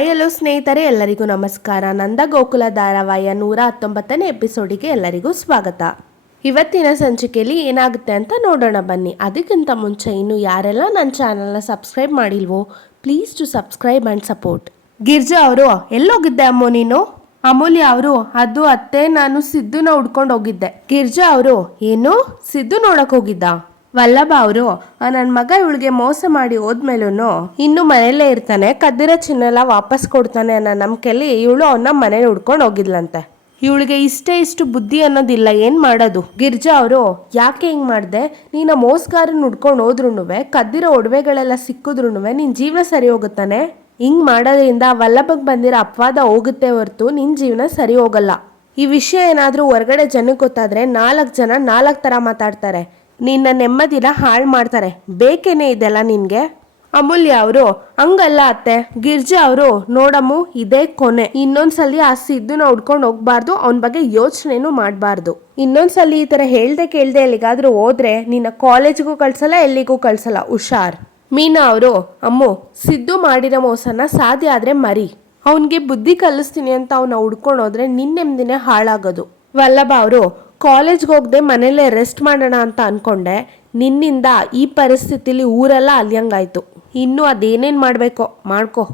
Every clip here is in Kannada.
ಹಾಯ್, ಹಲೋ ಸ್ನೇಹಿತರೆ, ಎಲ್ಲರಿಗೂ ನಮಸ್ಕಾರ. ನಂದ ಗೋಕುಲ ಧಾರಾವಾಹಿಯ ನೂರ ಹತ್ತೊಂಬತ್ತನೇ ಎಪಿಸೋಡಿಗೆ ಎಲ್ಲರಿಗೂ ಸ್ವಾಗತ. ಇವತ್ತಿನ ಸಂಚಿಕೆಯಲ್ಲಿ ಏನಾಗುತ್ತೆ ಅಂತ ನೋಡೋಣ ಬನ್ನಿ. ಅದಕ್ಕಿಂತ ಮುಂಚೆ ಇನ್ನು ಯಾರೆಲ್ಲ ನನ್ನ ಚಾನಲ್ನ subscribe ಮಾಡಿಲ್ವೋ please to subscribe and support Girija ಅವರು, ಎಲ್ಲೋಗಿದ್ದೆ ಅಮ್ಮೋ ನೀನು? ಅಮೂಲ್ಯ ಅವರು, ಅದು ಅತ್ತೆ, ನಾನು ಸಿದ್ದುನ ಹುಡ್ಕೊಂಡು ಹೋಗಿದ್ದೆ. ಗಿರ್ಜಾ ಅವರು, ಏನು? ಸಿದ್ದು ನೋಡಕ್ ಹೋಗಿದ್ದ? ವಲ್ಲಭ ಅವರು ನನ್ನ ಮಗ ಇವಳಿಗೆ ಮೋಸ ಮಾಡಿ ಹೋದ್ಮೇಲೂ ಇನ್ನು ಮನೆಯಲ್ಲೇ ಇರ್ತಾನೆ, ಕದ್ದಿರೋ ಚಿನ್ನೆಲ್ಲ ವಾಪಸ್ ಕೊಡ್ತಾನೆ ಅನ್ನೋ ನಂಬಿಕೆಯಲ್ಲಿ ಇವಳು ಅವನ್ನ ಮನೇಲಿ ಹುಡ್ಕೊಂಡು ಹೋಗಿದ್ಲಂತೆ. ಇವಳಿಗೆ ಇಷ್ಟೇ ಇಷ್ಟು ಬುದ್ಧಿ ಅನ್ನೋದಿಲ್ಲ, ಏನ್ ಮಾಡೋದು? ಗಿರ್ಜಾ ಅವರು, ಯಾಕೆ ಹಿಂಗ್ ಮಾಡ್ದೆ? ನೀನ ಮೋಸ್ಗಾರನ್ನ ಹುಡ್ಕೊಂಡು ಹೋದ್ರುನು ಕದ್ದಿರೋ ಒಡವೆಗಳೆಲ್ಲ ಸಿಕ್ಕಿದ್ರು ನಿನ್ ಜೀವನ ಸರಿ ಹೋಗುತ್ತಾನೆ? ಹಿಂಗ್ ಮಾಡೋದ್ರಿಂದ ವಲ್ಲಭಗ್ ಬಂದಿರೋ ಅಪವಾದ ಹೋಗುತ್ತೆ ಹೊರತು ನಿನ್ ಜೀವನ ಸರಿ ಹೋಗಲ್ಲ. ಈ ವಿಷಯ ಏನಾದ್ರೂ ಹೊರಗಡೆ ಜನಕ್ಕೆ ಗೊತ್ತಾದ್ರೆ ನಾಲ್ಕು ಜನ ನಾಲ್ಕು ತರ ಮಾತಾಡ್ತಾರೆ. ನಿನ್ನ ನೆಮ್ಮದಿನ ಹಾಳು ಮಾಡ್ತಾರೆ. ಬೇಕೇನೆ ಇದೆಲ್ಲ ನಿನಗೆ? ಅಮೂಲ್ಯ ಅವರು, ಹಂಗಲ್ಲ ಅತ್ತೆ. ಗಿರ್ಜಾ ಅವರು, ನೋಡಮ್ಮು, ಇದೇ ಕೊನೆ. ಇನ್ನೊಂದ್ಸಲಿ ಆ ಸಿದ್ದುನ ಉಡ್ಕೊಂಡು ಹೋಗ್ಬಾರ್ದು, ಅವನ ಬಗ್ಗೆ ಯೋಚನೆನೂ ಮಾಡಬಾರ್ದು. ಇನ್ನೊಂದ್ಸಲಿ ಈ ತರ ಹೇಳ್ದೆ ಕೇಳ್ದೆ ಎಲ್ಲಿಗಾದ್ರೂ ಹೋದ್ರೆ ನಿನ್ನ ಕಾಲೇಜ್ಗೂ ಕಳ್ಸಲ್ಲ, ಎಲ್ಲಿಗೂ ಕಳ್ಸಲ್ಲ. ಹುಷಾರ್. ಮೀನಾ ಅವರು, ಅಮ್ಮು, ಸಿದ್ದು ಮಾಡಿರೋ ಮೋಸನ ಸಾಧ್ಯ ಆದ್ರೆ ಮರಿ. ಅವನಿಗೆ ಬುದ್ಧಿ ಕಲಿಸ್ತೀನಿ ಅಂತ ಅವನ ಹುಡ್ಕೊಂಡು ಹೋದ್ರೆ ನಿನ್ನೆಮ್ದಿನೇ ಹಾಳಾಗೋದು. ವಲ್ಲಭ ಅವರು ಕಾಲೇಜ್ಗೆ ಹೋಗದೆ ಮನೇಲೆ ರೆಸ್ಟ್ ಮಾಡೋಣ ಅಂತ ಅಂದ್ಕೊಂಡೆ ನಿನ್ನಿಂದ ಈ ಪರಿಸ್ಥಿತಿಲಿ ಊರೆಲ್ಲ ಅಲಿಯಂಗಾಯ್ತು. ಇನ್ನು ಅದೇನೇನು ಮಾಡಬೇಕೋ? ಮಾಡ್ಕೋ.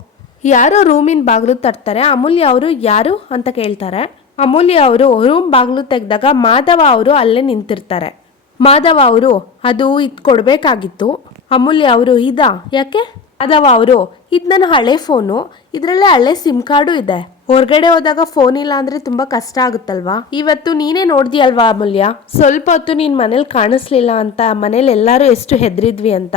ಯಾರೋ ರೂಮಿನ ಬಾಗಿಲು ತರ್ತಾರೆ, ಅಮೂಲ್ಯ ಅವರು ಯಾರು ಅಂತ ಕೇಳ್ತಾರೆ. ಅಮೂಲ್ಯ ಅವರು ರೂಮ್ ಬಾಗಿಲು ತೆಗೆದಾಗ ಮಾಧವ ಅವರು ಅಲ್ಲೇ ನಿಂತಿರ್ತಾರೆ. ಮಾಧವ ಅವರು, ಅದು ಇದು ಕೊಡಬೇಕಾಗಿತ್ತು. ಅಮೂಲ್ಯ ಅವರು, ಇದಾ? ಯಾಕೆ? ಮಾಧವ ಅವರು, ಇದು ನನ್ನ ಹಳೆ ಫೋನು ಇದರಲ್ಲೇ ಹಳೆ ಸಿಮ್ ಕಾರ್ಡು ಇದೆ. ಹೊರಗಡೆ ಹೋದಾಗ ಫೋನ್ ಇಲ್ಲ ಅಂದ್ರೆ ತುಂಬಾ ಕಷ್ಟ ಆಗುತ್ತಲ್ವಾ? ಇವತ್ತು ನೀನೇ ನೋಡ್ದಿಯಲ್ವಾ ಅಮೂಲ್ಯ? ಸ್ವಲ್ಪ ಹೊತ್ತು ನೀನ್ ಮನೇಲಿ ಕಾಣಿಸ್ಲಿಲ್ಲ ಅಂತ ಮನೇಲಿ ಎಲ್ಲರೂ ಎಷ್ಟು ಹೆದ್ರಿದ್ವಿ ಅಂತ?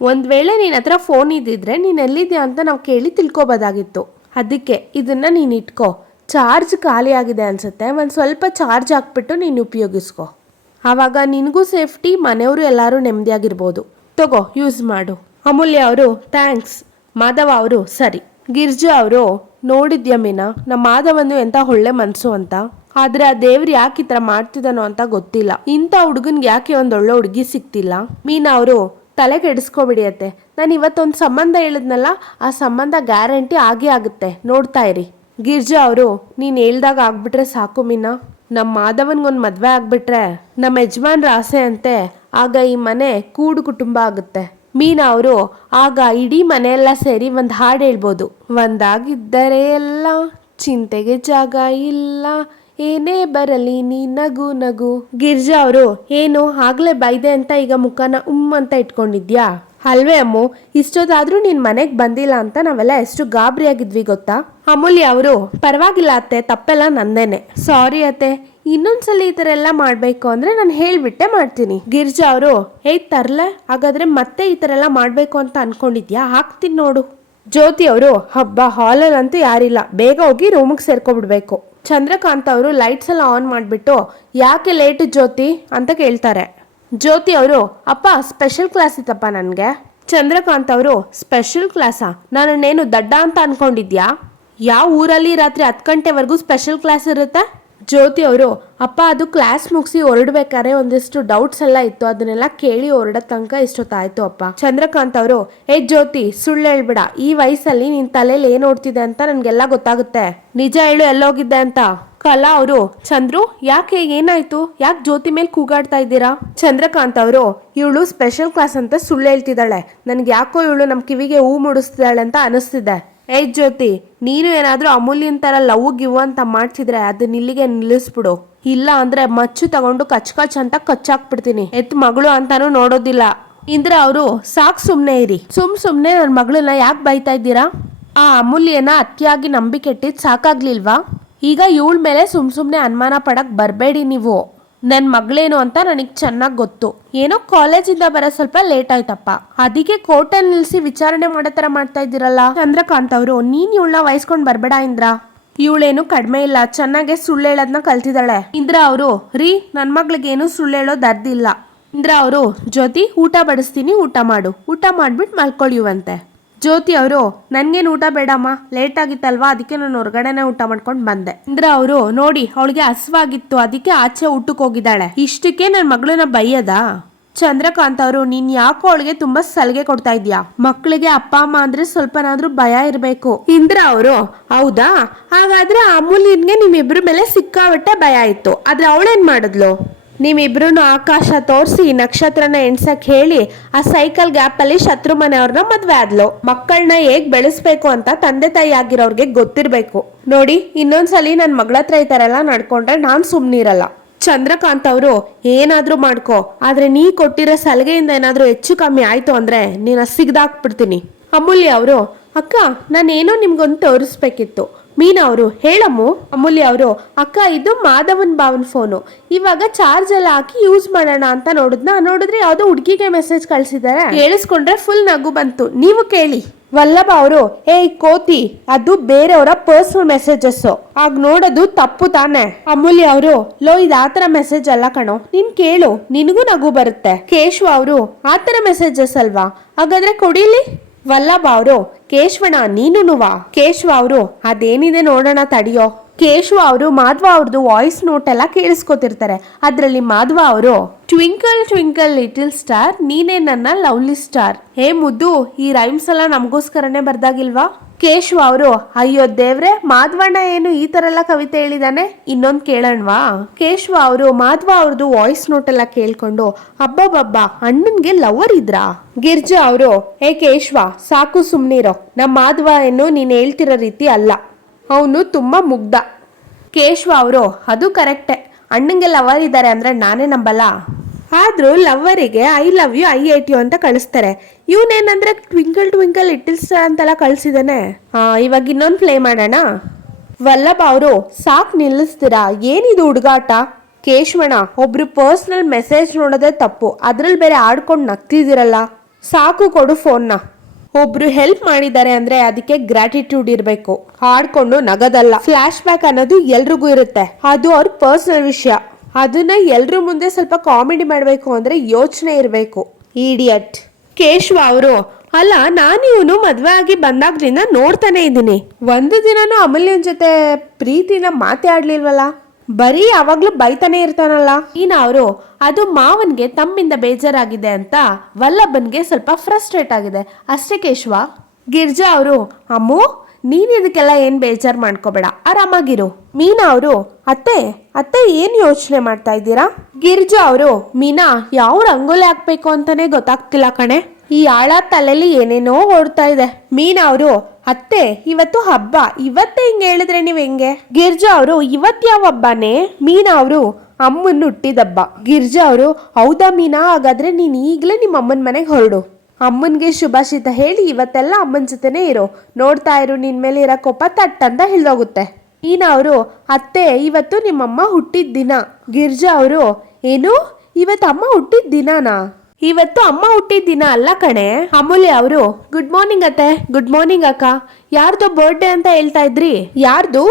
ಒಂದ್ ವೇಳೆ ನಿನ್ನ ಹತ್ರ ಫೋನ್ ಇದ್ದಿದ್ರೆ ನೀನ್ ಎಲ್ಲಿದ್ಯಾ ಅಂತ ನಾವು ಕೇಳಿ ತಿಳ್ಕೊಬೋದಾಗಿತ್ತು. ಅದಕ್ಕೆ ಇದನ್ನ ನೀನ್ ಇಟ್ಕೋ. ಚಾರ್ಜ್ ಖಾಲಿ ಆಗಿದೆ ಅನ್ಸುತ್ತೆ. ಒಂದ್ ಸ್ವಲ್ಪ ಚಾರ್ಜ್ ಹಾಕ್ಬಿಟ್ಟು ನೀನು ಉಪಯೋಗಿಸ್ಕೋ. ಆವಾಗ ನಿನಗೂ ಸೇಫ್ಟಿ, ಮನೆಯವರು ಎಲ್ಲರೂ ನೆಮ್ಮದಿಯಾಗಿರ್ಬೋದು ತಗೋ ಯೂಸ್ ಮಾಡು. ಅಮೂಲ್ಯ ಅವರು ಥ್ಯಾಂಕ್ಸ್ ಮಾಧವ ಅವರು, ಸರಿ. ಗಿರ್ಜಾ ಅವರು ನೋಡಿದ್ಯಾ ಮೀನಾ? ನಮ್ಮ ಮಾಧವನು ಎಂತ ಒಳ್ಳೆ ಮನ್ಸು ಅಂತ? ಆದ್ರೆ ಆ ದೇವ್ರು ಯಾಕೆ ಈ ತರ ಮಾಡ್ತಿದ್ದಾನೋ ಅಂತ ಗೊತ್ತಿಲ್ಲ. ಇಂಥ ಹುಡುಗನ್ಗೆ ಯಾಕೆ ಒಂದ್ ಒಳ್ಳೆ ಹುಡುಗಿ ಸಿಕ್ತಿಲ್ಲ ಮೀನಾ ಅವರು, ತಲೆ ಕೆಡಿಸ್ಕೊಬಿಡಿಯತ್ತೆ ನಾನು ಇವತ್ತೊಂದು ಸಂಬಂಧ ಹೇಳಿದ್ನಲ್ಲ, ಆ ಸಂಬಂಧ ಗ್ಯಾರಂಟಿ ಆಗೇ ಆಗುತ್ತೆ. ನೋಡ್ತಾ ಇರಿ. ಗಿರ್ಜಾ ಅವರು, ನೀನು ಹೇಳ್ದಾಗ ಆಗ್ಬಿಟ್ರೆ ಸಾಕು ಮೀನಾ. ನಮ್ಮ ಮಾಧವನ್ಗೊಂದು ಮದುವೆ ಆಗ್ಬಿಟ್ರೆ ನಮ್ಮ ಯಜಮಾನ್ರ ಆಸೆ ಅಂತೆ, ಆಗ ಈ ಮನೆ ಕೂಡು ಕುಟುಂಬ ಆಗುತ್ತೆ. ಮೀನಾ ಅವರು, ಆಗ ಇಡೀ ಮನೆಯೆಲ್ಲ ಸೇರಿ ಒಂದು ಹಾಡು ಹೇಳ್ಬೋದು. ಒಂದಾಗಿದ್ದರೆ ಎಲ್ಲ ಚಿಂತೆಗೆ ಜಾಗ ಇಲ್ಲ. ಏನೇ ಬರಲಿ ನೀ ನಗು ನಗು. ಗಿರ್ಜಾ ಅವರು, ಏನು, ಆಗ್ಲೇ ಬೈದೆ ಅಂತ ಈಗ ಮುಖನ ಉಮ್ ಅಂತ ಇಟ್ಕೊಂಡಿದ್ಯಾ? ಅಲ್ವೇ ಅಮ್ಮು, ಇಷ್ಟೊತ್ತಾದ್ರೂ ನೀನ್ ಮನೆಗೆ ಬಂದಿಲ್ಲ ಅಂತ ನಾವೆಲ್ಲ ಎಷ್ಟು ಗಾಬರಿ ಆಗಿದ್ವಿ ಗೊತ್ತಾ? ಅಮೂಲ್ಯ ಅವರು, ಪರವಾಗಿಲ್ಲ ಅತ್ತೆ, ತಪ್ಪೆಲ್ಲ ನಂದೇನೆ. ಸಾರಿ ಅತ್ತೆ ಇನ್ನೊಂದ್ಸಲ ಈ ತರ ಎಲ್ಲ ಮಾಡ್ಬೇಕು ಅಂದ್ರೆ ನಾನು ಹೇಳ್ಬಿಟ್ಟೆ ಮಾಡ್ತೀನಿ. ಗಿರ್ಜಾ ಅವರು, ಏಯ್ ತರ್ಲೆ, ಹಾಗಾದ್ರೆ ಮತ್ತೆ ಈ ತರ ಎಲ್ಲ ಮಾಡ್ಬೇಕು ಅಂತ ಅನ್ಕೊಂಡಿದ್ಯಾ? ಹಾಕ್ತೀನಿ ನೋಡು. ಜ್ಯೋತಿ ಅವರು, ಹಬ್ಬ ಹಾಲಲ್ಲಂತೂ ಯಾರಿಲ್ಲ. ಬೇಗ ಹೋಗಿ ರೂಮಿಗೆ ಸೇರ್ಕೊಬಿಡ್ಬೇಕು. ಚಂದ್ರಕಾಂತ್ ಅವರು ಲೈಟ್ಸ್ ಎಲ್ಲ ಆನ್ ಮಾಡಿಬಿಟ್ಟು, ಯಾಕೆ ಲೇಟ್ ಜ್ಯೋತಿ? ಅಂತ ಕೇಳ್ತಾರೆ. ಜ್ಯೋತಿ ಅವರು, ಅಪ್ಪ ಸ್ಪೆಷಲ್ ಕ್ಲಾಸ್ ಇತ್ತಪ್ಪ ನನಗೆ. ಚಂದ್ರಕಾಂತ್ ಅವರು ಸ್ಪೆಷಲ್ ಕ್ಲಾಸಾ ನೇನು ದಡ್ಡ ಅಂತ ಅನ್ಕೊಂಡಿದ್ಯಾ? ಯಾವ ಊರಲ್ಲಿ ರಾತ್ರಿ ಹತ್ತು ಗಂಟೆವರೆಗೂ ಸ್ಪೆಷಲ್ ಕ್ಲಾಸ್ ಇರುತ್ತೆ? ಜ್ಯೋತಿ ಅವರು, ಅಪ್ಪ, ಅದು ಕ್ಲಾಸ್ ಮುಗಿಸಿ ಹೊರಡ್ಬೇಕಾದ್ರೆ ಒಂದಿಷ್ಟು ಡೌಟ್ಸ್ ಎಲ್ಲ ಇತ್ತು. ಅದನ್ನೆಲ್ಲ ಕೇಳಿ ಹೊರಡೋ ತನಕ ಇಷ್ಟೊತ್ತಾಯ್ತು ಅಪ್ಪ. ಚಂದ್ರಕಾಂತ್ ಅವರು, ಏ ಜ್ಯೋತಿ, ಸುಳ್ಳು ಹೇಳ್ಬೇಡ. ಈ ವಯಸ್ಸಲ್ಲಿ ನಿನ್ ತಲೆಯಲ್ಲಿ ಏನ್ ಓಡ್ತಿದೆ ಅಂತ ನನ್ಗೆಲ್ಲ ಗೊತ್ತಾಗುತ್ತೆ. ನಿಜ ಹೇಳು ಎಲ್ಲೋಗಿದ್ದೆ ಅಂತ. ಕಲಾ ಅವರು, ಚಂದ್ರು, ಯಾಕೆ ಏನಾಯ್ತು? ಯಾಕೆ ಜ್ಯೋತಿ ಮೇಲೆ ಕೂಗಾಡ್ತಾ ಇದ್ದೀರಾ? ಚಂದ್ರಕಾಂತ್ ಅವರು, ಇವಳು ಸ್ಪೆಷಲ್ ಕ್ಲಾಸ್ ಅಂತ ಸುಳ್ಳು ಹೇಳ್ತಿದ್ದಾಳೆ. ನನ್ಗೆ ಯಾಕೋ ಇವಳು ನಮ್ಮ ಕಿವಿಗೆ ಹೂ ಮುಡಿಸ್ತಿದ್ದಾಳೆ ಅಂತ ಅನಿಸ್ತಿದೆ. ಏಯ್ ಜ್ಯೋತಿ, ನೀನು ಏನಾದರೂ ಅಮೂಲ್ಯನ ಥರ ಲವ್ ಗಿವ್ ಅಂತ ಮಾಡ್ತಿದ್ರೆ ಅದನ್ನ ಇಲ್ಲಿಗೆ ನಿಲ್ಲಿಸ್ಬಿಡು. ಇಲ್ಲ ಅಂದರೆ ಮಚ್ಚು ತಗೊಂಡು ಕಚ್ ಕಚ್ ಅಂತ ಕಚ್ಚಾಕ್ಬಿಡ್ತೀನಿ. ಎತ್ ಮಗಳು ಅಂತಾನು ನೋಡೋದಿಲ್ಲ. ಇಂದ್ರೆ ಅವರು, ಸಾಕ್ ಸುಮ್ನೆ ಇರಿ. ಸುಮ್ ಸುಮ್ನೆ ನನ್ನ ಮಗಳನ್ನ ಯಾಕೆ ಬೈತಾ ಇದ್ದೀರಾ? ಆ ಅಮೂಲ್ಯನ ಅತಿಯಾಗಿ ನಂಬಿಕೆ ಇಟ್ಟಿದ್ ಸಾಕಾಗ್ಲಿಲ್ವಾ? ಈಗ ಇವಳ ಮೇಲೆ ಸುಮ್ ಸುಮ್ನೆ ಅನುಮಾನ ಪಡಕ್ ಬರಬೇಡಿ ನೀವು. ನನ್ನ ಮಗಳೇನು ಅಂತ ನನಗೆ ಚೆನ್ನಾಗಿ ಗೊತ್ತು. ಏನೋ ಕಾಲೇಜಿಂದ ಬರೋ ಸ್ವಲ್ಪ ಲೇಟ್ ಆಯ್ತಪ್ಪ. ಅದಕ್ಕೆ ಕೋರ್ಟಲ್ಲಿ ನಿಲ್ಲಿಸಿ ವಿಚಾರಣೆ ಮಾಡೋ ಥರ ಮಾಡ್ತಾ ಇದ್ದೀರಲ್ಲ? ಚಂದ್ರಕಾಂತ್ ಅವರು, ನೀನ್ ಇವಳನ್ನ ವಹಿಸ್ಕೊಂಡು ಬರಬೇಡ ಇಂದ್ರ. ಇವಳೇನು ಕಡಿಮೆ ಇಲ್ಲ, ಚೆನ್ನಾಗೆ ಸುಳ್ಳು ಹೇಳೋದನ್ನ ಕಲ್ತಿದ್ದಾಳೆ. ಇಂದ್ರ ಅವರು, ರೀ ನನ್ನ ಮಗಳಿಗೇನು ಸುಳ್ಳು ಹೇಳೋದು ಅರ್ದಿಲ್ಲ ಇಂದ್ರ ಅವರು, ಜ್ಯೋತಿ, ಊಟ ಬಡಿಸ್ತೀನಿ, ಊಟ ಮಾಡು. ಊಟ ಮಾಡ್ಬಿಟ್ಟು ಮಲ್ಕೊಳ್ಳಿವಂತೆ ಜ್ಯೋತಿ ಅವರು, ನನ್ಗೇನು ಊಟ ಬೇಡಮ್ಮ ಲೇಟ್ ಆಗಿತ್ತಲ್ವಾ, ಅದಕ್ಕೆ ನಾನು ಹೊರಗಡೆನೆ ಊಟ ಮಾಡ್ಕೊಂಡು ಬಂದೆ. ಇಂದ್ರ ಅವರು, ನೋಡಿ, ಅವಳಿಗೆ ಹಸ್ವಾಗಿತ್ತು, ಅದಕ್ಕೆ ಆಚೆ ಊಟಕ್ಕೆ ಹೋಗಿದ್ದಾಳೆ. ಇಷ್ಟಕ್ಕೆ ನನ್ನ ಮಗಳನ್ನ ಬೈಯದ? ಚಂದ್ರಕಾಂತ್ ಅವರು, ನೀನ್ ಯಾಕೋ ಅವಳಿಗೆ ತುಂಬಾ ಸಲಿಗೆ ಕೊಡ್ತಾ ಇದ್ಯಾ? ಮಕ್ಕಳಿಗೆ ಅಪ್ಪ, ಅಮ್ಮ ಅಂದ್ರೆ ಸ್ವಲ್ಪನಾದ್ರೂ ಭಯ ಇರಬೇಕು. ಇಂದ್ರ ಅವರು, ಹೌದಾ? ಹಾಗಾದ್ರೆ ಅಮೂಲ್ಯನ್ಗೆ ನಿಮ್ಮಿಬ್ರ ಮೇಲೆ ಸಿಕ್ಕಾಬಟ್ಟೆ ಭಯ ಇತ್ತು. ಆದ್ರೆ ಅವಳೇನ್ ಮಾಡಿದ್ಲು? ನಿಮ್ಮಿಬ್ರು ಆಕಾಶ ತೋರಿಸಿ ನಕ್ಷತ್ರನ ಎಣ್ಸಕ್ ಹೇಳಿ, ಆ ಸೈಕಲ್ ಗ್ಯಾಪ್ ಅಲ್ಲಿ ಶತ್ರು ಮನೆಯವ್ರನ್ನ ಮದ್ವೆ ಆದ್ಲು. ಮಕ್ಕಳನ್ನ ಹೇಗ್ ಬೆಳೆಸ್ಬೇಕು ಅಂತ ತಂದೆ ತಾಯಿ ಆಗಿರೋರ್ಗೆ ಗೊತ್ತಿರ್ಬೇಕು. ನೋಡಿ, ಇನ್ನೊಂದ್ಸಲಿ ನನ್ ಮಗಳ ಹತ್ರ ಈ ತರ ಎಲ್ಲ ನಡ್ಕೊಂಡ್ರೆ ನಾನ್ ಸುಮ್ನಿರಲ್ಲ. ಚಂದ್ರಕಾಂತ್ ಅವರು, ಏನಾದ್ರೂ ಮಾಡ್ಕೋ, ಆದ್ರೆ ನೀ ಕೊಟ್ಟಿರೋ ಸಲಿಗೆಯಿಂದ ಏನಾದ್ರೂ ಹೆಚ್ಚು ಕಮ್ಮಿ ಆಯ್ತು ಅಂದ್ರೆ ನೀನ ಸಿಗ್ದಾಕ್ಬಿಡ್ತೀನಿ ಅಮೂಲ್ಯ ಅವರು, ಅಕ್ಕ, ನಾನೇನೋ ನಿಮ್ಗೊಂದು ತೋರಿಸ್ಬೇಕಿತ್ತು. ಮೀನಾ ಅವರು, ಹೇಳಮ್ಮು, ಅಮೂಲ್ಯ ಅವರು, ಅಕ್ಕ ಇದು ಮಾಧವನ್ ಭಾವನ್ ಫೋನು ಇವಾಗ ಚಾರ್ಜ್ ಎಲ್ಲ ಹಾಕಿ ಯೂಸ್ ಮಾಡೋಣ ಅಂತ ನೋಡಿದ್ನ? ನೋಡಿದ್ರೆ ಯಾವುದೋ ಹುಡುಗಿಗೆ ಮೆಸೇಜ್ ಕಳಿಸಿದ್ದಾರೆ. ಕೇಳಿಸ್ಕೊಂಡ್ರೆ ಫುಲ್ ನಗು ಬಂತು. ನೀವು ಕೇಳಿ. ವಲ್ಲಭ ಅವರು, ಏಯ್ ಕೋತಿ, ಅದು ಬೇರೆಯವರ ಪರ್ಸನಲ್ ಮೆಸೇಜಸ್ ಆಗ ನೋಡೋದು ತಪ್ಪು ತಾನೆ. ಅಮೂಲ್ಯ ಅವರು, ಲೋ, ಇದು ಆತರ ಮೆಸೇಜ್ ಅಲ್ಲ ಕಣೋ. ನೀನ್ ಕೇಳು. ನಿನಗೂ ನಗು ಬರುತ್ತೆ. ಕೇಶವ ಅವರು ಆತರ ಮೆಸೇಜಸ್ ಅಲ್ವಾ? ಹಾಗಾದ್ರೆ ಕೊಡಿಲಿ ವಲ್ಲಭ ಅವರು ಕೇಶವಣ ನೀನುನುವಾ ಕೇಶವ ಅವರು, ಅದೇನಿದೆ ನೋಡೋಣ ತಡಿಯೋ? ಕೇಶವ ಅವರು, ಮಾಧ್ವ ಅವ್ರದ್ದು ವಾಯ್ಸ್ ನೋಟ್ ಎಲ್ಲ ಕೇಳಿಸ್ಕೊತಿರ್ತಾರೆ. ಅದರಲ್ಲಿ ಮಾಧ್ವ ಅವರು ಟ್ವಿಂಕಲ್ ಟ್ವಿಂಕಲ್ ಲಿಟಲ್ ಸ್ಟಾರ್ ನೀನೇ ನನ್ನ ಲವ್ಲಿ ಸ್ಟಾರ್ ಹೇ ಮುದ್ದು, ಈ ರೈಮ್ಸ್ ಎಲ್ಲ ನಮಗೋಸ್ಕರನೇ ಬರ್ದಾಗಿಲ್ವಾ? ಕೇಶವ ಅವರು, ಅಯ್ಯೋ ದೇವ್ರೆ, ಮಾಧವಣ್ಣ ಏನು ಈ ತರ ಎಲ್ಲ ಕವಿತೆ ಹೇಳಿದಾನೆ? ಇನ್ನೊಂದು ಕೇಳಣ್ವಾ? ಕೇಶವ ಅವರು, ಮಾಧವ ಅವ್ರದ್ದು ವಾಯ್ಸ್ ನೋಟ್ ಎಲ್ಲ ಕೇಳ್ಕೊಂಡು, ಅಬ್ಬಬ್ಬಬ್ಬ, ಅಣ್ಣನ್ಗೆ ಲವರ್ ಇದ್ರಾ? ಗಿರ್ಜಾ ಅವರು ಏ ಕೇಶವ, ಸಾಕು ಸುಮ್ನಿರೋ. ನಮ್ಮ ಮಾಧವ ಏನು ನೀನು ಹೇಳ್ತಿರೋ ರೀತಿ ಅಲ್ಲ. ಅವನು ತುಂಬಾ ಮುಗ್ಧ. ಕೇಶವ ಅವರು, ಅದು ಕರೆಕ್ಟೆ. ಅಣ್ಣಂಗೆ ಲವರ್ ಇದ್ದಾರೆ ಅಂದ್ರೆ ನಾನೇ ನಂಬಲ್ಲ. ಆದ್ರೂ ಲವ್ವರಿಗೆ I love you I ate you ಅಂತ ಕಳಿಸ್ತಾರೆ. ಇವನೇನಂದ್ರೆ ಟ್ವಿಂಕಲ್ ಟ್ವಿಂಕಲ್ ಲಿಟಲ್ ಸ್ಟಾರ್ ಅಂತೆಲ್ಲ ಕಳ್ಸಿದಾನೆ ಇವಾಗ ಇನ್ನೊಂದು ಪ್ಲೇ ಮಾಡೋಣ. ವಲ್ಲಭ ಅವರು, ಸಾಕ್ ನಿಲ್ಲಿಸ್ತೀರಾ? ಏನಿದು ಹುಡುಗಾಟ? ಕೇಶವಣ ಒಬ್ರು ಪರ್ಸ್ನಲ್ ಮೆಸೇಜ್ ನೋಡೋದೇ ತಪ್ಪು. ಅದ್ರಲ್ಲಿ ಬೇರೆ ಆಡ್ಕೊಂಡು ನಗ್ತಿದ್ದೀರಲ್ಲ. ಸಾಕು ಕೊಡು ಫೋನ್ನ ಒಬ್ರು ಹೆಲ್ಪ್ ಮಾಡಿದ್ದಾರೆ ಅಂದ್ರೆ ಅದಕ್ಕೆ ಗ್ರಾಟಿಟ್ಯೂಡ್ ಇರಬೇಕು. ಆಡ್ಕೊಂಡು ನಗದಲ್ಲ. ಫ್ಲಾಶ್ ಬ್ಯಾಕ್ ಅನ್ನೋದು ಎಲ್ರಿಗೂ ಇರುತ್ತೆ. ಅದು ಅವ್ರ ಪರ್ಸನಲ್ ವಿಷಯ. ಅದನ್ನ ಎಲ್ರ ಮುಂದೆ ಸ್ವಲ್ಪ ಕಾಮಿಡಿ ಮಾಡಬೇಕು ಅಂದ್ರೆ ಯೋಚನೆ ಇರಬೇಕು. ಈಡಿಯಟ್ ಕೇಶವ ಅವರು ಅಲ್ಲ ನಾನು ಇವನು ಮದುವೆ ಆಗಿ ಬಂದಾಗ್ಲಿಂದ ನೋಡ್ತಾನೆ ಇದ್ದೀನಿ. ಒಂದು ದಿನನೂ ಅಮೂಲ್ಯನ ಜೊತೆ ಪ್ರೀತಿನ ಮಾತೇ ಆಡ್ಲಿಲ್ವಲ್ಲ? ಬರೀ ಯಾವಾಗ್ಲೂ ಬೈತಾನೆ ಇರ್ತಾನಲ್ಲ? ಈನ ಅವರು ಅದು ಮಾವನ್ಗೆ ತಮ್ಮಿಂದ ಬೇಜಾರಾಗಿದೆ ಅಂತ ವಲ್ಲಭನ್ಗೆ ಸ್ವಲ್ಪ ಫ್ರಸ್ಟ್ರೇಟ್ ಆಗಿದೆ. ಅಷ್ಟೇ ಕೇಶವ? ಗಿರ್ಜಾ ಅವರು ಅಮ್ಮು ನೀನ್ ಇದಕ್ಕೆಲ್ಲ ಏನು ಬೇಜಾರು ಮಾಡ್ಕೋಬೇಡ. ಆರಾಮಾಗಿರು. ಮೀನಾ ಅವರು, ಅತ್ತೆ ಅತ್ತೆ ಏನು ಯೋಚನೆ ಮಾಡ್ತಾ ಇದ್ದೀರಾ? ಗಿರ್ಜಾ ಅವರು, ಮೀನಾ ಯಾವ ರಂಗೋಲಿ ಹಾಕ್ಬೇಕು ಅಂತಾನೆ ಗೊತ್ತಾಗ್ತಿಲ್ಲ ಕಣೆ. ಈ ಆಳ ತಲೆಯಲ್ಲಿ ಏನೇನೋ ಓಡ್ತಾ ಇದೆ. ಮೀನಾ ಅವರು, ಅತ್ತೆ, ಇವತ್ತು ಹಬ್ಬ, ಇವತ್ತೇ ಹಿಂಗೆ ಹೇಳಿದ್ರೆ ನೀವು ಹೆಂಗೆ? ಗಿರ್ಜಾ ಅವರು ಇವತ್ ಯಾವ ಹಬ್ಬನೇ? ಮೀನಾ ಅವರು, ಅಮ್ಮನ್ ಹುಟ್ಟಿದಬ್ಬ ಗಿರ್ಜಾ ಅವರು, ಹೌದಾ ಮೀನಾ? ಹಾಗಾದ್ರೆ ನೀನು ಈಗಲೇ ನಿಮ್ಮ ಅಮ್ಮನ ಮನೆಗೆ ಹೊರಡು. ಅಮ್ಮನ್ಗೆ ಶುಭಾಷಿತ ಹೇಳಿ ಇವತ್ತೆಲ್ಲ ಅಮ್ಮನ ಜೊತೆನೇ ಇರೋ. ನೋಡ್ತಾ ಇರು, ನಿನ್ ಮೇಲೆ ಇರೋ ಕೋಪ ತಟ್ಟಂತ ಹಿಳ್ದೋಗುತ್ತೆ. ಈನ ಅವರು, ಅತ್ತೆ, ಇವತ್ತು ನಿಮ್ಮಮ್ಮ ಹುಟ್ಟಿದ ದಿನ. ಗಿರ್ಜಾ ಅವರು, ಏನು? ಇವತ್ತು ಅಮ್ಮ ಹುಟ್ಟಿದ ದಿನನಾ? ಇವತ್ತು ಅಮ್ಮ ಹುಟ್ಟಿದ ದಿನ ಅಲ್ಲ ಕಣೆ. ಅಮೂಲ್ಯ ಅವರು, ಗುಡ್ ಮಾರ್ನಿಂಗ್ ಅತ್ತೆ, ಗುಡ್ ಮಾರ್ನಿಂಗ್ ಅಕ್ಕ. ಯಾರ್ದು ಬರ್ಡೇ ಅಂತ ಹೇಳ್ತಾ ಇದ್ರಿ? ಯಾರ್ದು?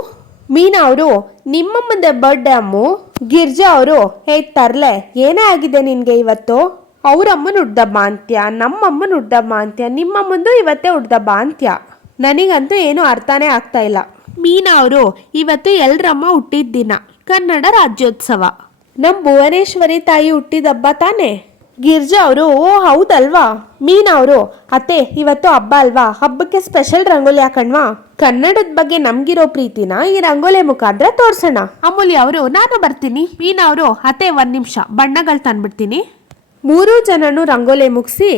ಮೀನಾ ಅವರು, ನಿಮ್ಮಮ್ಮಂದೆ ಬರ್ಡೇ ಅಮ್ಮು. ಗಿರ್ಜಾ ಅವರು ಹೇ ತರ್ಲೆ, ಏನೇ ಆಗಿದೆ ನಿನ್ಗೆ ಇವತ್ತು? ಅವ್ರ ಅಮ್ಮನ ಹುಡ್ದಬ್ಬ ಅಂತ್ಯ ನಮ್ಮಮ್ಮನ ಹುಡ್ದಬ್ಬ ಅಂತ್ಯ ನಿಮ್ಮಮ್ಮಂದು ಇವತ್ತೇ ಹುಡ್ದಬ್ಬ ಅಂತ್ಯ ನನಗಂತೂ ಏನು ಅರ್ಥನೇ ಆಗ್ತಾ ಇಲ್ಲ. ಮೀನಾ ಅವರು, ಇವತ್ತು ಎಲ್ರಮ್ಮ ಹುಟ್ಟಿದ ದಿನ. ಕನ್ನಡ ರಾಜ್ಯೋತ್ಸವ. ನಮ್ಮ ಭುವನೇಶ್ವರಿ ತಾಯಿ ಹುಟ್ಟಿದ ಹಬ್ಬ ತಾನೇ? ಗಿರ್ಜಾ ಅವರು, ಓ ಹೌದಲ್ವಾ? ಮೀನಾ ಅವರು, ಅತ್ತೆ, ಇವತ್ತು ಹಬ್ಬ ಅಲ್ವಾ? ಹಬ್ಬಕ್ಕೆ ಸ್ಪೆಷಲ್ ರಂಗೋಲಿ ಹಾಕಣ್ವಾ? ಕನ್ನಡದ ಬಗ್ಗೆ ನಮ್ಗಿರೋ ಪ್ರೀತಿನ ಈ ರಂಗೋಲಿ ಮುಖಾಂತರ ತೋರ್ಸೋಣ. ಅಮೂಲ್ಯ ಅವರು, ನಾನು ಬರ್ತೀನಿ. ಮೀನಾ ಅವರು, ಅತ್ತೆ ಒಂದ್ ನಿಮಿಷ, ಬಣ್ಣಗಳು ತಂದ್ಬಿಡ್ತೀನಿ. ಮೂರು ಜನನು ರಂಗೋಲಿ ಮುಗಿಸಿ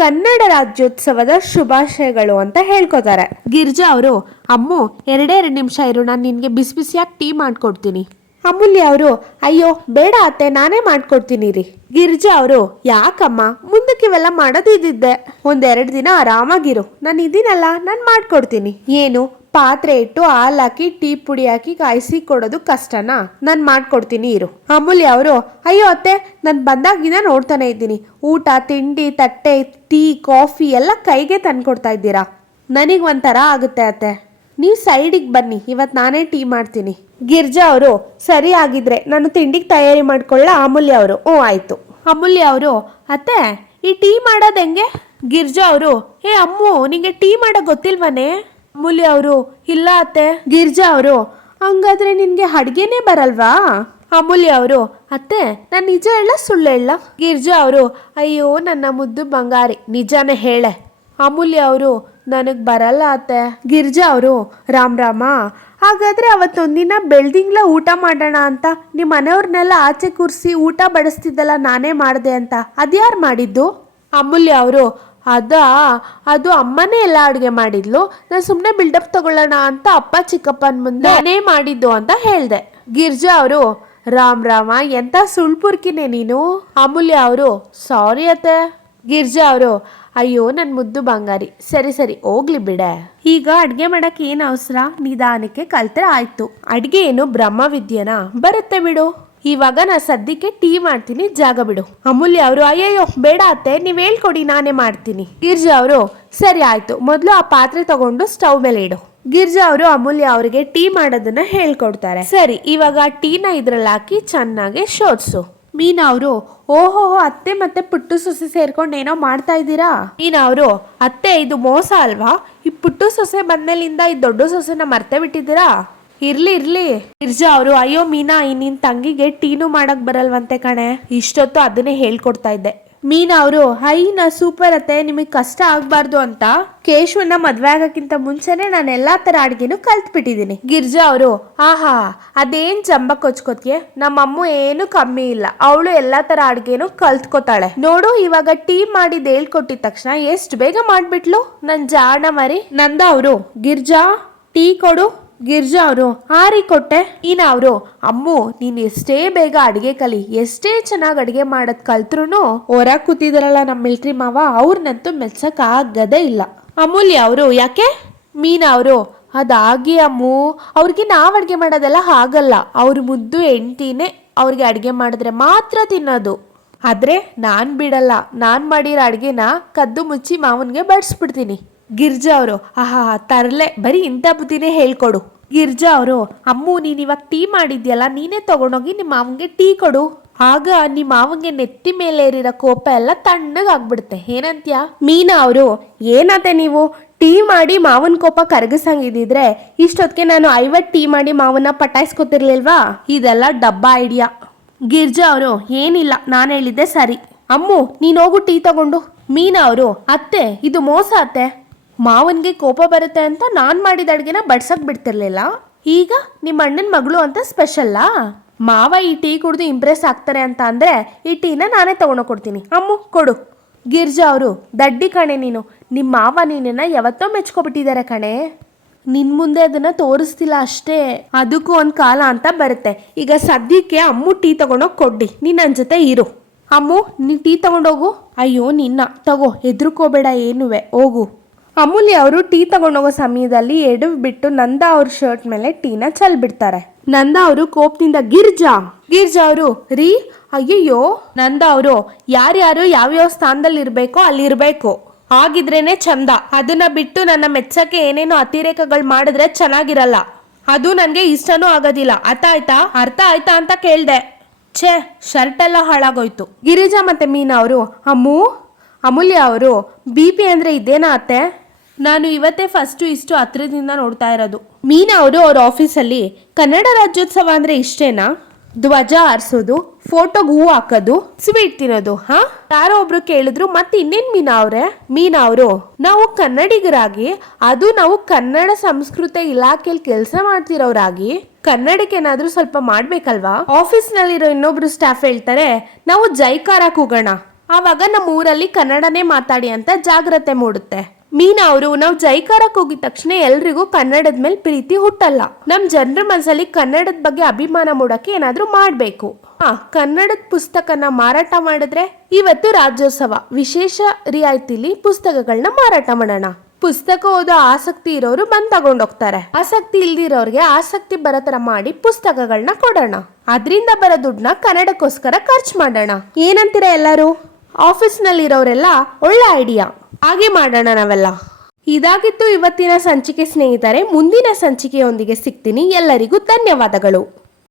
ಕನ್ನಡ ರಾಜ್ಯೋತ್ಸವದ ಶುಭಾಶಯಗಳು ಅಂತ ಹೇಳ್ಕೊತಾರೆ. ಗಿರ್ಜಾ ಅವರು ಅಮ್ಮು ಎರಡೇ ಎರಡು ನಿಮಿಷ ಇರು ನಾನು ನಿನಗೆ ಬಿಸಿ ಬಿಸಿಯಾಗಿ ಟೀ ಮಾಡ್ಕೊಡ್ತೀನಿ. ಅಮೂಲ್ಯ ಅವರು ಅಯ್ಯೋ ಬೇಡ ಅತ್ತೆ ನಾನೇ ಮಾಡ್ಕೊಡ್ತೀನಿ ರೀ. ಗಿರ್ಜಾ ಅವರು ಯಾಕಮ್ಮ ಮುಂದಕ್ಕೆ ಇವೆಲ್ಲ ಮಾಡೋದು ಇದ್ದಿದ್ದೆ ಒಂದೆರಡು ದಿನ ಆರಾಮಾಗಿರು. ನಾನು ಇದೀನಲ್ಲ ನಾನು ಮಾಡ್ಕೊಡ್ತೀನಿ. ಏನು ಪಾತ್ರೆ ಇಟ್ಟು ಹಾಲು ಹಾಕಿ, ಟೀ ಪುಡಿ ಹಾಕಿ ಕಾಯಿಸಿ ಕೊಡೋದು ಕಷ್ಟನಾ? ನಾನು ಮಾಡ್ಕೊಡ್ತೀನಿ, ಇರು. ಅಮೂಲ್ಯ ಅವರು, ಅಯ್ಯೋ ಅತ್ತೆ, ನಾನು ಬಂದಾಗಿಂದ ನೋಡ್ತಾನೆ ಇದ್ದೀನಿ. ಊಟ, ತಿಂಡಿ, ತಟ್ಟೆ, ಟೀ, ಕಾಫಿ ಎಲ್ಲ ಕೈಗೆ ತಂದ್ಕೊಡ್ತಾ ಇದ್ದೀರಾ? ನನಗೆ ಒಂಥರ ಆಗುತ್ತೆ ಅತ್ತೆ. ನೀವು ಸೈಡಿಗೆ ಬನ್ನಿ ಇವತ್ತು ನಾನೇ ಟೀ ಮಾಡ್ತೀನಿ. ಗಿರ್ಜಾ ಅವರು, ಸರಿ ಆಗಿದ್ರೆ ನಾನು ತಿಂಡಿಗೆ ತಯಾರಿ ಮಾಡ್ಕೊಳ್ಳ, ಅಮೂಲ್ಯ ಅವರು. ಹ್ಞೂ, ಆಯ್ತು. ಅಮೂಲ್ಯ ಅವರು, ಅತ್ತೆ, ಈ ಟೀ ಮಾಡೋದು ಹೆಂಗೆ? ಗಿರ್ಜಾ ಅವರು, ಏ ಅಮ್ಮು, ನಿಂಗೆ ಟೀ ಮಾಡೋ ಗೊತ್ತಿಲ್ವನೇ? ಅಮೂಲ್ಯ ಅವರು, ಇಲ್ಲ ಅತ್ತೆ. ಗಿರ್ಜಾ ಅವರು, ಹಂಗಾದ್ರೆ ನಿನ್ಗೆ ಅಡ್ಗೆನೇ ಬರಲ್ವಾ? ಅಮೂಲ್ಯ ಅವರು, ಅತ್ತೆ, ನಾನು ನಿಜ ಹೇಳ, ಸುಳ್ಳು ಹೇಳ. ಗಿರ್ಜಾ ಅವರು, ಅಯ್ಯೋ, ನನ್ನ ಮುದ್ದು ಬಂಗಾರಿ, ನಿಜಾನೇ ಹೇಳೆ. ಅಮೂಲ್ಯ ಅವರು, ನನಗೆ ಬರಲ್ಲ ಅತ್ತೆ. ಗಿರ್ಜಾ ಅವರು, ರಾಮ್ ರಾಮ, ಹಾಗಾದ್ರೆ ಅವತ್ತೊಂದಿನ ಬೆಳ್ದಿಂಗ್ಲ ಊಟ ಮಾಡೋಣ ಅಂತ ನಿಮ್ಮ ಮನೆಯವ್ರನ್ನೆಲ್ಲ ಆಚೆ ಕೂರಿಸಿ ಊಟ ಬಡಿಸ್ತಿದ್ದಲ್ಲ ನಾನೇ ಮಾಡಿದೆ ಅಂತ ಅದ್ಯಾರು ಮಾಡಿದ್ದು? ಅಮೂಲ್ಯ ಅವರು ಅದಾ, ಅದು ಅಮ್ಮನೇ ಎಲ್ಲ ಅಡುಗೆ ಮಾಡಿದ್ಲು. ನಾನು ಸುಮ್ಮನೆ ಬಿಲ್ಡಪ್ ತಗೊಳ್ಳೋಣ ಅಂತ ಅಪ್ಪ ಚಿಕ್ಕಪ್ಪನ ಮುಂದೆ ನಾನೇ ಮಾಡಿದ್ದು ಅಂತ ಹೇಳ್ದೆ. ಗಿರ್ಜಾ ಅವರು, ರಾಮ್ ರಾಮ, ಎಂತ ಸುಳ್ಪುರ್ಕಿನೇ ನೀನು? ಅಮೂಲ್ಯ ಅವರು, ಸಾರಿ ಅತ್ತೆ. ಗಿರ್ಜಾ ಅವರು, ಅಯ್ಯೋ ನನ್ನ ಮುದ್ದು ಬಂಗಾರಿ. ಸರಿ ಸರಿ, ಹೋಗ್ಲಿ ಬಿಡೆ. ಈಗ ಅಡ್ಗೆ ಮಾಡಕ್ ಏನ್ ಅವಸರ? ನಿಧಾನಕ್ಕೆ ಕಲ್ತ್ರೆ ಆಯ್ತು. ಅಡ್ಗೆ ಏನು ಬ್ರಹ್ಮವಿದ್ಯೆನಾ? ಬರುತ್ತೆ ಬಿಡು. ಇವಾಗ ನಾ ಸದ್ಯಕ್ಕೆ ಟೀ ಮಾಡ್ತೀನಿ, ಜಾಗ ಬಿಡು. ಅಮೂಲ್ಯ ಅವರು, ಅಯ್ಯಯ್ಯೋ, ಬೇಡ ಅತ್ತೆ, ನೀವು ಹೇಳ್ಕೊಡಿ, ನಾನೇ ಮಾಡ್ತೀನಿ. ಗಿರ್ಜಾ ಅವರು, ಸರಿ ಆಯ್ತು, ಮೊದಲು ಆ ಪಾತ್ರೆ ತಗೊಂಡು ಸ್ಟವ್ ಮೇಲೆ ಇಡು. ಗಿರ್ಜಾ ಅವರು, ಅಮೂಲ್ಯ ಅವರಿಗೆ ಟೀ ಮಾಡೋದನ್ನ ಹೇಳ್ಕೊಡ್ತಾರೆ. ಸರಿ, ಇವಾಗ ಟೀನ ಇದ್ರಲ್ಲಿ ಹಾಕಿ ಚೆನ್ನಾಗಿ ಶೋಧಿಸು ಮೀನಾ ಅವರು, ಓಹೋ, ಅತ್ತೆ ಮತ್ತೆ ಪುಟ್ಟು ಸೊಸೆ ಸೇರ್ಕೊಂಡು ಏನೋ ಮಾಡ್ತಾ ಇದ್ದೀರಾ? ಮೀನಾ ಅವರು, ಅತ್ತೆ, ಇದು ಮೋಸ ಅಲ್ವಾ? ಈ ಪುಟ್ಟು ಸೊಸೆ ಬಂದ್ಮೇಲಿಂದ ಈ ದೊಡ್ಡ ಸೊಸೆನ ಮರ್ತೆ ಬಿಟ್ಟಿದ್ದೀರಾ? ಇರ್ಲಿ ಇರ್ಲಿ. ಗಿರ್ಜಾ, ಅವರು, ಅಯ್ಯೋ, ಮೀನಾ ನಿನ್ ತಂಗಿಗೆ ಟೀನು ಮಾಡಕ್ ಬರಲ್ವಂತೆ ಕಣೆ. ಇಷ್ಟೊತ್ತು ಅದನ್ನೇ ಹೇಳ್ಕೊಡ್ತಾ ಇದ್ದೆ. ಮೀನಾ ಅವರು, ಹೈ, ನಾ ಸೂಪರ್ ಅತ್ತೆ, ನಿಮಗೆ ಕಷ್ಟ ಆಗ್ಬಾರ್ದು ಅಂತ ಕೇಶವನ್ನ ಮದ್ವೆ ಆಗಕ್ಕಿಂತ ಮುಂಚೆನೆ ನಾನು ಎಲ್ಲಾ ತರ ಅಡ್ಗೆನು ಕಲ್ತ್ ಬಿಟ್ಟಿದ್ದೀನಿ ಗಿರ್ಜಾ ಅವರು, ಆಹಾ, ಅದೇನ್ ಜಂಬ ಕೊಚ್ಕೋತ್ಗೆ? ನಮ್ಮಮ್ಮ ಏನು ಕಮ್ಮಿ ಇಲ್ಲ. ಅವಳು ಎಲ್ಲಾ ತರ ಅಡ್ಗೆನು ಕಲ್ತ್ಕೋತಾಳೆ. ನೋಡು, ಇವಾಗ ಟೀ ಮಾಡಿದ್ ಹೇಳ್ಕೊಟ್ಟಿದ ತಕ್ಷಣ ಎಷ್ಟು ಬೇಗ ಮಾಡ್ಬಿಟ್ಲು? ನನ್ ಜಾಣ ಮರಿ. ನಂದ ಅವರು, ಗಿರ್ಜಾ, ಟೀ ಕೊಡು. ಗಿರ್ಜಾ ಅವರು ಹಾರಿ ಕೊಟ್ಟೆ ನೀನ ಅವರು, ಅಮ್ಮು, ನೀನು ಎಷ್ಟೇ ಬೇಗ ಅಡಿಗೆ ಕಲಿ, ಎಷ್ಟೇ ಚೆನ್ನಾಗಿ ಅಡಿಗೆ ಮಾಡದ್ ಕಲ್ತ್ರು ಹೊರ ಕೂತಿದಾರಲ್ಲ ನಮ್ಮ ಮಿಲ್ಟ್ರಿ ಮಾವ ಅವ್ರನ್ನಂತೂ ಮೆಚ್ಚಕ್ ಆಗದೇ ಇಲ್ಲ. ಅಮೂಲ್ಯ ಅವರು, ಯಾಕೆ? ಮೀನಾ ಅವರು, ಅದಾಗಿ ಅಮ್ಮು, ಅವ್ರಿಗೆ ನಾವು ಅಡ್ಗೆ ಮಾಡೋದೆಲ್ಲ ಹಾಗಲ್ಲ, ಅವ್ರ ಮುದ್ದು ಹೆಂಡ್ತಿನೇ ಅವ್ರಿಗೆ ಅಡ್ಗೆ ಮಾಡಿದ್ರೆ ಮಾತ್ರ ತಿನ್ನೋದು. ಆದರೆ ನಾನು ಬಿಡಲ್ಲ, ನಾನು ಮಾಡಿರೋ ಅಡುಗೆನ ಕದ್ದು ಮುಚ್ಚಿ ಮಾವನಿಗೆ ಬಡಿಸ್ಬಿಡ್ತೀನಿ. ಗಿರ್ಜಾ ಅವರು ಆಹಾ ತರಲೆ ಬರೀ ಇಂಥ ಬುದ್ಧಿನೇ ಹೇಳ್ಕೊಡು. ಗಿರ್ಜಾ ಅವರು ಅಮ್ಮು ನೀನು ಇವಾಗ ಟೀ ಮಾಡಿದ್ಯಲ್ಲ ನೀನೇ ತಗೊಂಡೋಗಿ ನಿಮ್ಮ ಮಾವನಿಗೆ ಟೀ ಕೊಡು. ಆಗ ನಿಮ್ಮ ಮಾವನಿಗೆ ನೆತ್ತಿ ಮೇಲೆ ಏರಿರೋ ಕೋಪ ಎಲ್ಲ ತಣ್ಣಗಾಗ್ಬಿಡುತ್ತೆ. ಏನಂತ್ಯ? ಮೀನಾ ಅವರು ಏನತ್ತೆ ನೀವು? ಟೀ ಮಾಡಿ ಮಾವನ ಕೋಪ ಕರಗಿಸಂಗಿದ್ರೆ ಇಷ್ಟೊತ್ತಿಗೆ ನಾನು ಐವತ್ತು ಟೀ ಮಾಡಿ ಮಾವನ್ನ ಪಟಾಯಿಸ್ಕೊತಿರ್ಲಿಲ್ವಾ? ಇದೆಲ್ಲ ಡಬ್ಬ ಐಡಿಯಾ. ಗಿರ್ಜಾ ಅವರು ಏನಿಲ್ಲ ನಾನು ಹೇಳಿದ್ದೆ ಸರಿ. ಅಮ್ಮು ನೀನು ಹೋಗು ಟೀ ತಗೊಂಡು. ಮೀನಾ ಅವರು ಅತ್ತೆ ಇದು ಮೋಸ ಅತ್ತೆ. ಮಾವನ್ಗೆ ಕೋಪ ಬರುತ್ತೆ ಅಂತ ನಾನು ಮಾಡಿದ ಅಡುಗೆನ ಬಡ್ಸಕ್ ಬಿಡ್ತಿರ್ಲಿಲ್ಲ. ಈಗ ನಿಮ್ಮ ಅಣ್ಣನ ಮಗಳು ಅಂತ ಸ್ಪೆಷಲ್ಲಾ ಮಾವ ಈ ಟೀ ಕುಡಿದು ಇಂಪ್ರೆಸ್ ಆಗ್ತಾರೆ ಅಂತ ಅಂದ್ರೆ ಈ ಟೀನ ನಾನೇ ತಗೊಂಡೋಗ್ ಕೊಡ್ತೀನಿ ಅಮ್ಮು, ಕೊಡು. ಗಿರ್ಜಾ ಅವರು, ದಡ್ಡಿ ಕಣೆ ನೀನು. ನಿಮ್ಮ ಮಾವ ನೀನನ್ನ ಯಾವತ್ತೋ ಮೆಚ್ಕೊಬಿಟ್ಟಿದ್ದಾರೆ ಕಣೆ. ನಿನ್ನ ಮುಂದೆ ಅದನ್ನ ತೋರಿಸ್ತಿಲ್ಲ ಅಷ್ಟೇ. ಅದಕ್ಕೂ ಒಂದು ಕಾಲ ಅಂತ ಬರುತ್ತೆ. ಈಗ ಸದ್ಯಕ್ಕೆ ಅಮ್ಮು ಟೀ ತಗೊಂಡೋಗಿ ಕೊಡ್ಡಿ. ನೀನು ನನ್ನ ಜೊತೆ ಇರು. ಅಮ್ಮು ನೀ ಟೀ ತಗೊಂಡೋಗು ಅಯ್ಯೋ, ನಿನ್ನ. ತಗೋ, ಹೆದರ್ಕೋಬೇಡ ಏನುವೆ. ಹೋಗು. ಅಮೂಲ್ಯ ಅವರು ಟೀ ತಗೊಂಡೋಗೋ ಸಮಯದಲ್ಲಿ ಎಡವ್ ಬಿಟ್ಟು ನಂದಾ ಅವ್ರ ಶರ್ಟ್ ಮೇಲೆ ಟೀನ ಚಲ್ ಬಿಡ್ತಾರೆ ನಂದ ಅವರು ಕೋಪದಿಂದ ಗಿರ್ಜಾ! ಗಿರ್ಜಾ ಅವರು ರೀ? ಅಯ್ಯಯ್ಯೋ! ನಂದ ಅವರು ಯಾರ್ಯಾರು ಯಾವ್ಯಾವ ಸ್ಥಾನದಲ್ಲಿ ಇರ್ಬೇಕು ಅಲ್ಲಿ ಇರಬೇಕು ಆಗಿದ್ರೇನೆ ಚಂದ ಅದನ್ನ ಬಿಟ್ಟು ನನ್ನ ಮೆಚ್ಚಕ್ಕೆ ಏನೇನೋ ಅತಿರೇಕಗಳು ಮಾಡಿದ್ರೆ ಚೆನ್ನಾಗಿರಲ್ಲ. ಅದು ನನಗೆ ಇಷ್ಟನೂ ಆಗೋದಿಲ್ಲ. ಅರ್ಥ ಆಯ್ತಾ ಅರ್ಥ ಆಯ್ತಾ ಅಂತ ಕೇಳ್ದೆ. ಛೇ ಶರ್ಟ್ ಎಲ್ಲ ಹಾಳಾಗೋಯ್ತು. ಗಿರಿಜಾ ಮತ್ತೆ ಮೀನಾ ಅವರು ಅಮ್ಮು ಅಮೂಲ್ಯ ಅವರು ಬಿ ಪಿ ಅಂದ್ರೆ ಇದೇನಾ ಅತ್ತೆ? ನಾನು ಇವತ್ತೇ ಫಸ್ಟು ಇಷ್ಟು ಹತ್ರದಿಂದ ನೋಡ್ತಾ ಇರೋದು. ಮೀನಾ ಅವರು ಅವ್ರ ಆಫೀಸಲ್ಲಿ ಕನ್ನಡ ರಾಜ್ಯೋತ್ಸವ ಅಂದ್ರೆ ಇಷ್ಟೇನಾ? ಧ್ವಜ ಆರಿಸೋದು ಫೋಟೋಗೆ ಹೂ ಹಾಕೋದು ಸ್ವೀಟ್ ತಿನ್ನೋದು, ಹಾ? ಯಾರೋ ಒಬ್ರು ಕೇಳಿದ್ರು, ಮತ್ತೆ ಇನ್ನೇನ್ ಮೀನಾ ಅವ್ರೆ? ಮೀನಾ ಅವರು, ನಾವು ಕನ್ನಡಿಗರಾಗಿ, ಅದು ನಾವು ಕನ್ನಡ ಸಂಸ್ಕೃತಿ ಇಲಾಖೆಯಲ್ಲಿ ಕೆಲಸ ಮಾಡ್ತಿರೋರಾಗಿ ಕನ್ನಡಕ್ಕೆ ಏನಾದ್ರೂ ಸ್ವಲ್ಪ ಮಾಡ್ಬೇಕಲ್ವಾ? ಆಫೀಸ್ ನಲ್ಲಿರೋ ಇನ್ನೊಬ್ರು ಸ್ಟಾಫ್ ಹೇಳ್ತಾರೆ, ನಾವು ಜೈಕಾರ ಕೂಗೋಣ. ಆವಾಗ ನಮ್ಮ ಊರಲ್ಲಿ ಕನ್ನಡನೇ ಮಾತಾಡಿ ಅಂತ ಜಾಗ್ರತೆ ಮೂಡುತ್ತೆ. ಮೀನಾ ಅವರು, ನಾವು ಜೈಕಾರಕ್ಕೆ ಹೋಗಿದ ತಕ್ಷಣ ಎಲ್ರಿಗೂ ಕನ್ನಡದ ಮೇಲೆ ಪ್ರೀತಿ ಹುಟ್ಟಲ್ಲ. ನಮ್ ಜನರ ಮನಸ್ಸಲ್ಲಿ ಕನ್ನಡದ ಬಗ್ಗೆ ಅಭಿಮಾನ ಮೂಡಕ್ಕೆ ಏನಾದ್ರೂ ಮಾಡ್ಬೇಕು. ಹಾ, ಕನ್ನಡದ ಪುಸ್ತಕನ ಮಾರಾಟ ಮಾಡಿದ್ರೆ ಇವತ್ತು ರಾಜ್ಯೋತ್ಸವ. ವಿಶೇಷ ರಿಯಾಯಿತಿಲಿ ಪುಸ್ತಕಗಳನ್ನ ಮಾರಾಟ ಮಾಡೋಣ. ಪುಸ್ತಕ ಓದೋ ಆಸಕ್ತಿ ಇರೋರು ಬಂದ್ ತಗೊಂಡೋಗ್ತಾರೆ. ಆಸಕ್ತಿ ಇಲ್ದಿರೋರಿಗೆ ಆಸಕ್ತಿ ಬರತರ ಮಾಡಿ ಪುಸ್ತಕಗಳನ್ನ ಕೊಡೋಣ. ಅದರಿಂದ ಬರೋ ದುಡ್ಡನ್ನ ಕನ್ನಡಕ್ಕೋಸ್ಕರ ಖರ್ಚು ಮಾಡೋಣ. ಏನಂತೀರ ಎಲ್ಲರೂ? ಆಫೀಸ್ನಲ್ಲಿರೋರೆಲ್ಲ ಒಳ್ಳೆ ಐಡಿಯಾ. ಹಾಗೆ ಮಾಡೋಣ ನಾವೆಲ್ಲ. ಇದಾಗಿತ್ತು ಇವತ್ತಿನ ಸಂಚಿಕೆ ಸ್ನೇಹಿತರೆ, ಮುಂದಿನ ಸಂಚಿಕೆಯೊಂದಿಗೆ ಸಿಗ್ತೀನಿ. ಎಲ್ಲರಿಗೂ ಧನ್ಯವಾದಗಳು.